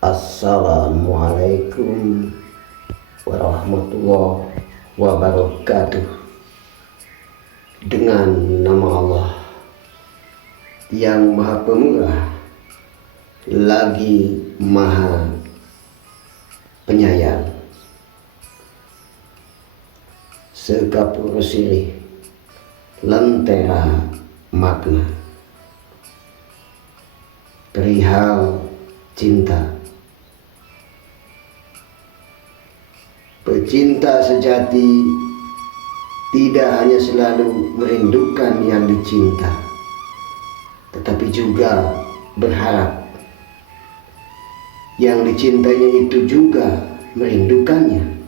Assalamualaikum warahmatullahi wabarakatuh. Dengan nama Allah yang Maha Pemurah lagi Maha Penyayang. Segapura sirih lentera makna perihal cinta. Pecinta sejati tidak hanya selalu merindukan yang dicinta, tetapi juga berharap yang dicintainya itu juga merindukannya.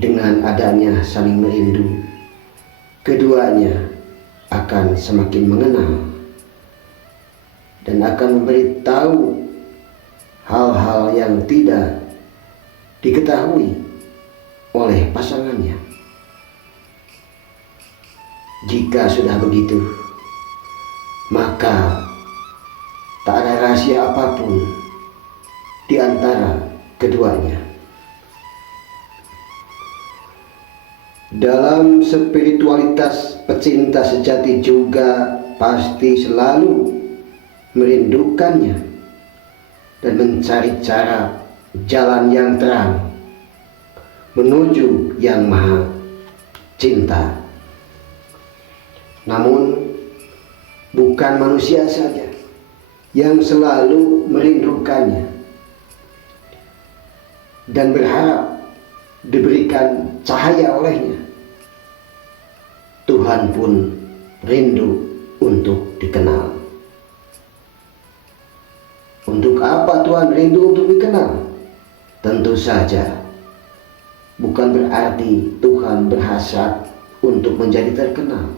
Dengan adanya saling merindu, keduanya akan semakin mengenal dan akan memberitahu hal-hal yang tidak diketahui oleh pasangannya. Jika sudah begitu, maka tak ada rahasia apapun di antara keduanya. Dalam spiritualitas, pecinta sejati juga pasti selalu merindukannya dan mencari cara jalan yang terang menuju yang Maha Cinta. Namun bukan manusia saja yang selalu merindukannya dan berharap diberikan cahaya olehnya. Tuhan pun rindu untuk dikenal. Untuk apa Tuhan rindu untuk dikenal? Tentu saja bukan berarti Tuhan berhasrat untuk menjadi terkenal.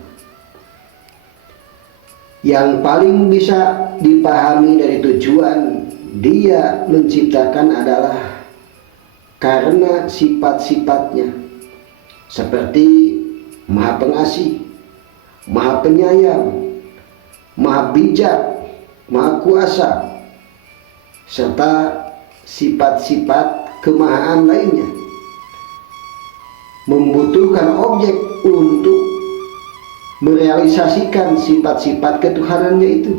Yang paling bisa dipahami dari tujuan Dia menciptakan adalah karena sifat-sifatnya, seperti Maha Pengasih, Maha Penyayang, Maha Bijak, Maha Kuasa, serta sifat-sifat kemahaan lainnya. Membutuhkan objek untuk merealisasikan sifat-sifat ketuhanannya itu.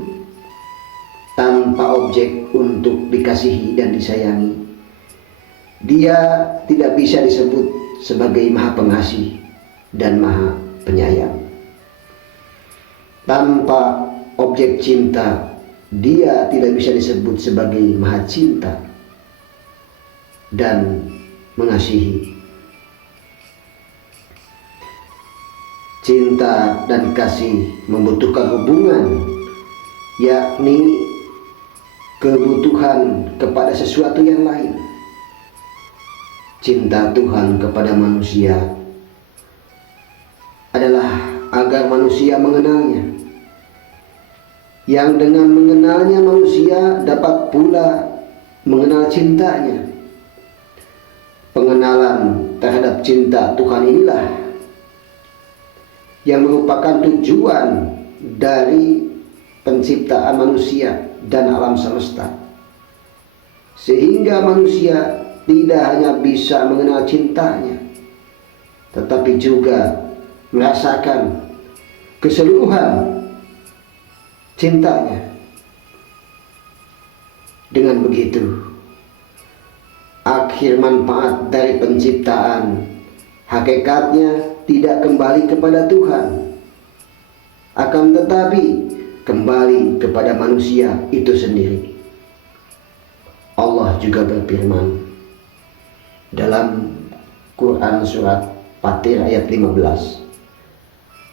Tanpa objek untuk dikasihi dan disayangi, Dia tidak bisa disebut sebagai Maha Pengasih dan Maha Penyayang. Tanpa objek cinta, Dia tidak bisa disebut sebagai Maha Cinta dan mengasihi. Cinta dan kasih membutuhkan hubungan, yakni kebutuhan kepada sesuatu yang lain. Cinta Tuhan kepada manusia adalah agar manusia mengenalnya, yang dengan mengenalnya manusia dapat pula mengenal cintanya. Pengenalan terhadap cinta Tuhan inilah yang merupakan tujuan dari penciptaan manusia dan alam semesta, sehingga manusia tidak hanya bisa mengenal cintanya, tetapi juga merasakan keseluruhan cintanya. Dengan begitu, akhir manfaat dari penciptaan hakikatnya tidak kembali kepada Tuhan, akan tetapi kembali kepada manusia itu sendiri. Allah juga berfirman dalam Quran surat Fatir ayat 15,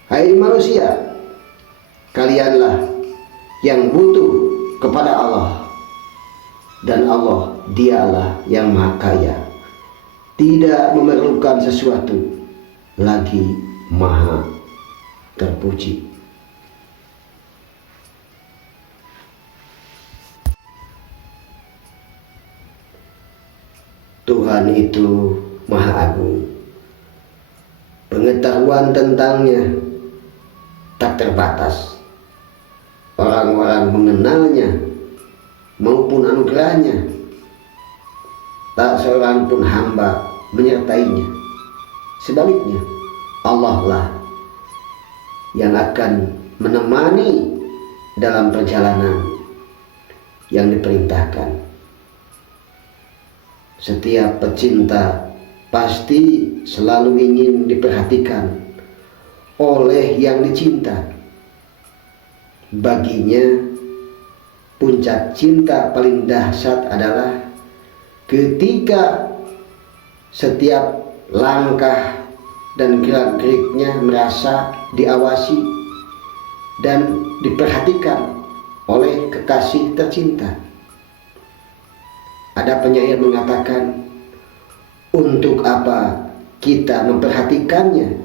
"Hai manusia, kalianlah yang butuh kepada Allah, dan Allah Dialah yang Maha Kaya, tidak memerlukan sesuatu, lagi Maha terpuji." Tuhan itu Maha Agung. Pengetahuan tentangnya tak terbatas. Orang-orang mengenalnya maupun anugerahnya, tak seorang pun hamba menyertainya. Sebaliknya, Allah lah yang akan menemani dalam perjalanan yang diperintahkan. Setiap pecinta pasti selalu ingin diperhatikan oleh yang dicinta. Baginya, puncak cinta paling dahsyat adalah ketika setiap langkah dan gerak-geriknya merasa diawasi dan diperhatikan oleh kekasih tercinta. Ada penyair mengatakan, untuk apa kita memperhatikannya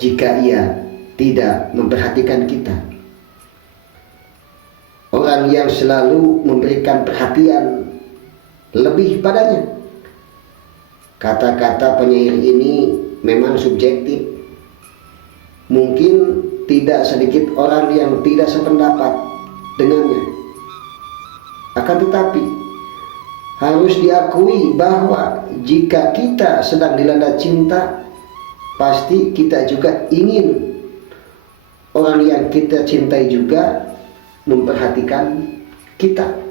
jika ia tidak memperhatikan kita? Orang yang selalu memberikan perhatian lebih padanya. Kata-kata penyair ini memang subjektif. Mungkin tidak sedikit orang yang tidak sependapat dengannya. Akan tetapi harus diakui bahwa jika kita sedang dilanda cinta, pasti kita juga ingin orang yang kita cintai juga memperhatikan kita.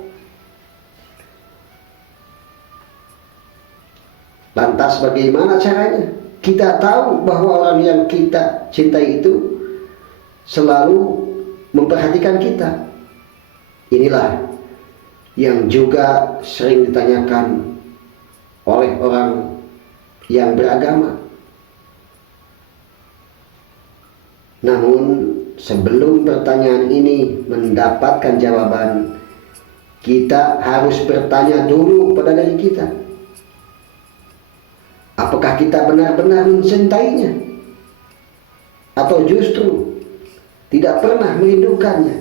Lantas bagaimana caranya? Kita tahu bahwa orang yang kita cintai itu selalu memperhatikan kita. Inilah yang juga sering ditanyakan oleh orang yang beragama. Namun sebelum pertanyaan ini mendapatkan jawaban, kita harus bertanya dulu pada diri kita. Apakah kita benar-benar mencintainya? Atau justru tidak pernah merindukannya?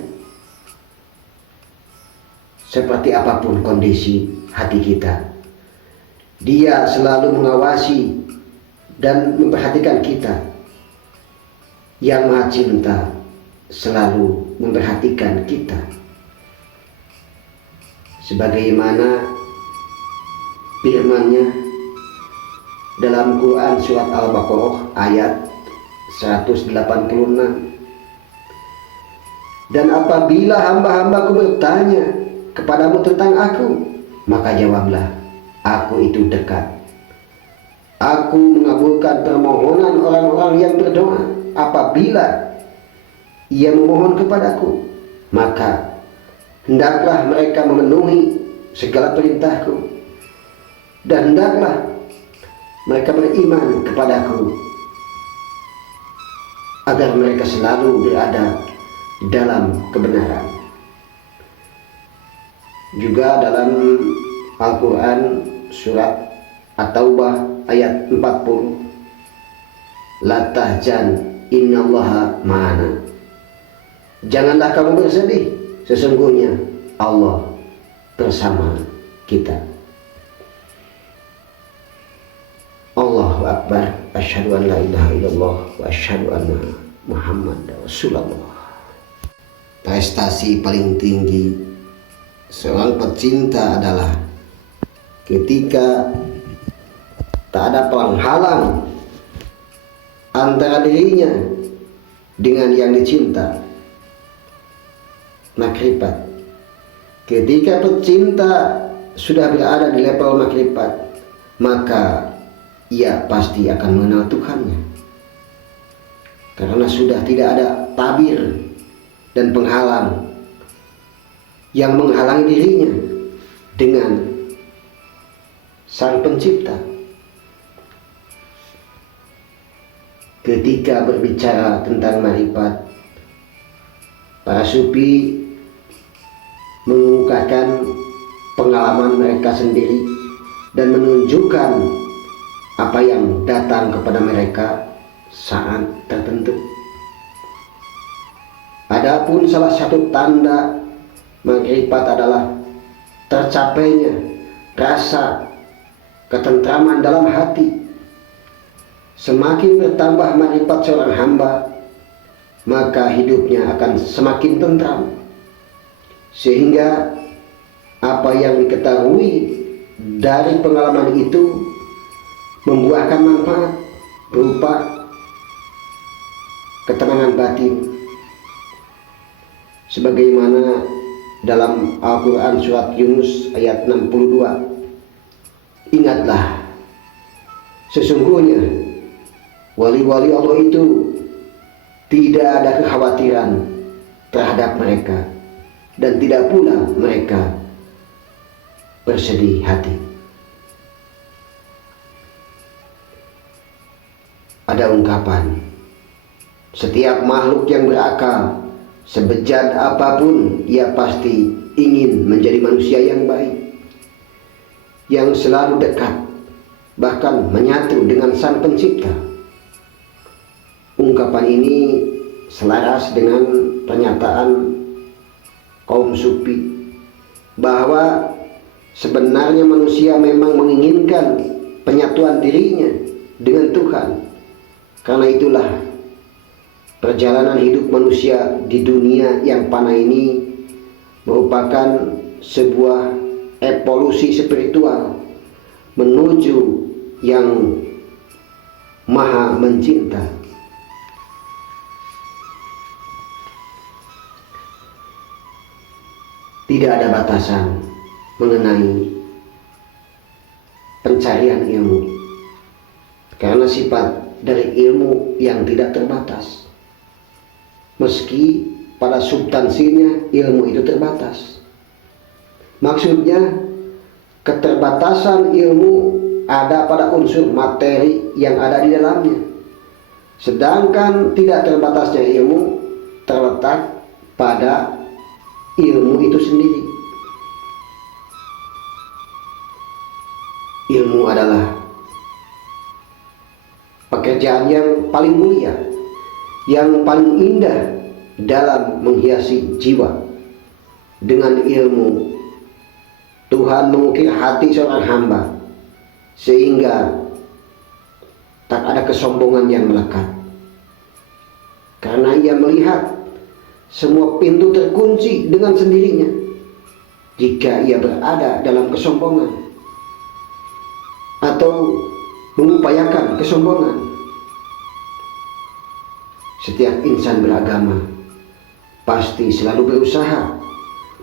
Seperti apapun kondisi hati kita, Dia selalu mengawasi dan memperhatikan kita. Yang Maha Cinta selalu memperhatikan kita. Sebagaimana firman-Nya dalam Quran surat Al-Baqarah ayat 186. Dan apabila hamba-hambaku bertanya kepadamu tentang aku, maka jawablah, aku itu dekat. Aku mengabulkan permohonan orang-orang yang berdoa. Apabila ia memohon kepadaku, maka hendaklah mereka memenuhi segala perintahku, dan hendaklah mereka beriman kepadaku, agar mereka selalu berada dalam kebenaran. Juga dalam Al-Quran surat At-Taubah ayat 40, La tahzan innallaha ma'ana. Janganlah kamu bersedih, sesungguhnya Allah bersama kita. Allahu Akbar, asyhadu an la ilaha illallah wa asyhadu anna Muhammad Rasulullah. Prestasi paling tinggi seorang pecinta adalah ketika tak ada penghalang antara dirinya dengan yang dicinta. Makrifat. Ketika pecinta sudah berada di level makrifat, maka ia pasti akan mengenal Tuhannya, karena sudah tidak ada tabir dan penghalang yang menghalangi dirinya dengan Sang Pencipta. Ketika berbicara tentang makrifat, para sufi mengungkapkan pengalaman mereka sendiri dan menunjukkan apa yang datang kepada mereka saat tertentu. Adapun salah satu tanda makrifat adalah tercapainya rasa ketentraman dalam hati. Semakin bertambah makrifat seorang hamba, maka hidupnya akan semakin tentram, sehingga apa yang diketahui dari pengalaman itu membuahkan manfaat berupa ketenangan batin, sebagaimana dalam Al-Quran surat Yunus ayat 62. Ingatlah, sesungguhnya wali-wali Allah itu tidak ada kekhawatiran terhadap mereka, dan tidak pula mereka bersedih hati. Ada ungkapan, setiap makhluk yang berakal, sebejat apapun, ia pasti ingin menjadi manusia yang baik, yang selalu dekat, bahkan menyatu dengan Sang Pencipta. Ungkapan ini selaras dengan pernyataan kaum sufi bahwa sebenarnya manusia memang menginginkan penyatuan dirinya dengan Tuhan. Karena itulah perjalanan hidup manusia di dunia yang fana ini merupakan sebuah evolusi spiritual menuju yang maha mencinta. Tidak ada batasan mengenai pencarian ilmu, karena sifat dari ilmu yang tidak terbatas. Meski pada substansinya ilmu itu terbatas. Maksudnya keterbatasan ilmu ada pada unsur materi yang ada di dalamnya. Sedangkan tidak terbatasnya ilmu terletak pada ilmu itu sendiri. Ilmu adalah pekerjaan yang paling mulia, yang paling indah dalam menghiasi jiwa. Dengan ilmu, Tuhan mengukir hati seorang hamba sehingga tak ada kesombongan yang melekat, karena ia melihat semua pintu terkunci dengan sendirinya jika ia berada dalam kesombongan atau mengupayakan kesombongan. Setiap insan beragama pasti selalu berusaha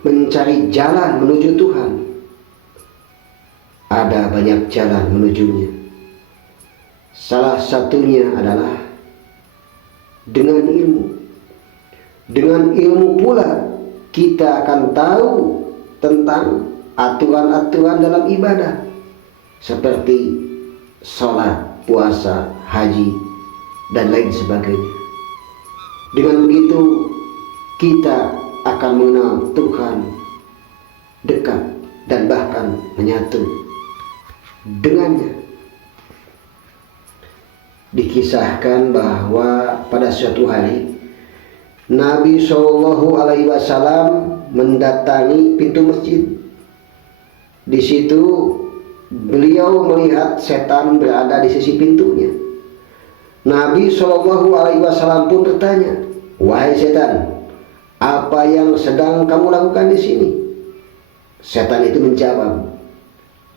mencari jalan menuju Tuhan. Ada banyak jalan menujunya. Salah satunya adalah dengan ilmu. Dengan ilmu pula kita akan tahu tentang aturan-aturan dalam ibadah seperti sholat, puasa, haji, dan lain sebagainya. Dengan begitu kita akan mengenal Tuhan dekat dan bahkan menyatu dengannya. Dikisahkan bahwa pada suatu hari Nabi SAW mendatangi pintu masjid. Di situ beliau melihat setan berada di sisi pintunya. Nabi SAW pun bertanya, "Wahai setan, apa yang sedang kamu lakukan di sini?" Setan itu menjawab,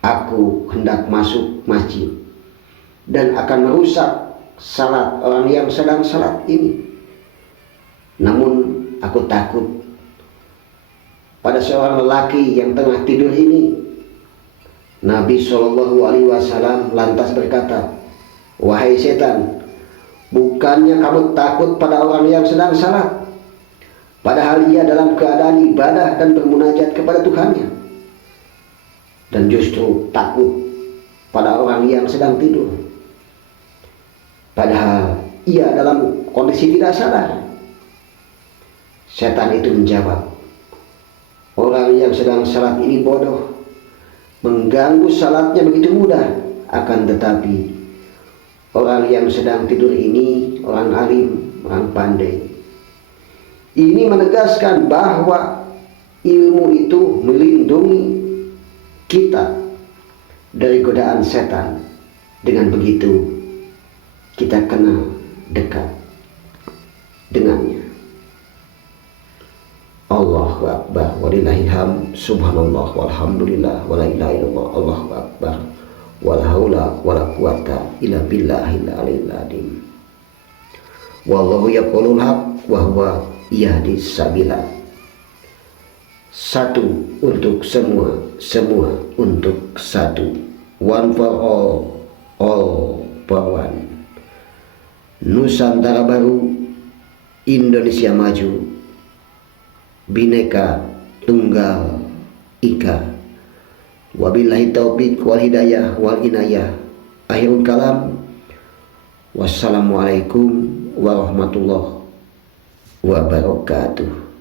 "Aku hendak masuk masjid dan akan merusak salat orang yang sedang salat ini. Namun aku takut pada seorang lelaki yang tengah tidur ini." Nabi SAW lantas berkata, "Wahai setan, bukannya kamu takut pada orang yang sedang salat, padahal ia dalam keadaan ibadah dan bermunajat kepada Tuhannya, dan justru takut pada orang yang sedang tidur, padahal ia dalam kondisi tidak sadar." Setan itu menjawab, "Orang yang sedang salat ini bodoh, mengganggu salatnya begitu mudah. Akan tetapi orang yang sedang tidur ini orang alim, orang pandai." Ini menegaskan bahwa ilmu itu melindungi kita dari godaan setan. Dengan begitu kita kenal dekat dengannya. Allahu akbar walillahil hamd, subhanallah walhamdulillah wala ilaha illallah, Allahu akbar, wala haula wala quwata illa billahil aliyil azim. Wallahu yaqulul haq wa huwa yahdis sabila. Satu untuk semua, semua untuk satu. One for all for one. Nusantara baru, Indonesia maju, Bhinneka Tunggal Ika. Wabillahi taufik wal hidayah wal inayah. Akhirul kalam. Wassalamualaikum warahmatullahi wabarakatuh.